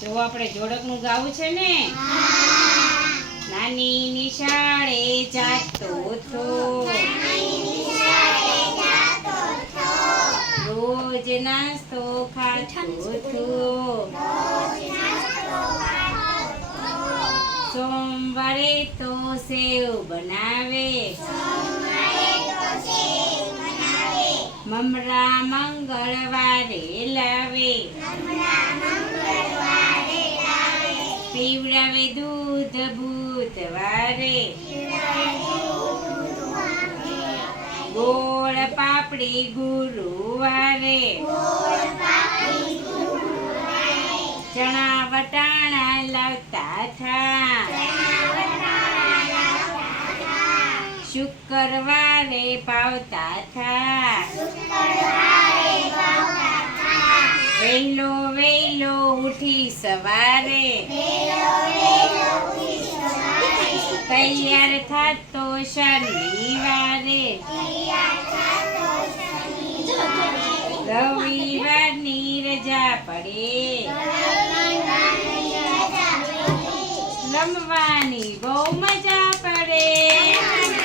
જો આપણે જોડકનું ગાવું છે ને? નાની નિશાળે જાતો થો રોજ નાસ્તો ખાતો થો સોમવારે તો સેવ બનાવે. મમરા મંગળવારે લાવે. પીવડાવે દૂધ વારે ગોળ પાપડી ગુરુવારે. ચણા વટાણા લાવતા થા. શુક્રવારે પાવતા થા. વહેલો વહેલો ઉઠી સવારે. તૈયાર થતો શનિવારે. રવિવારની રજા પડે. રમવાની બહુ મજા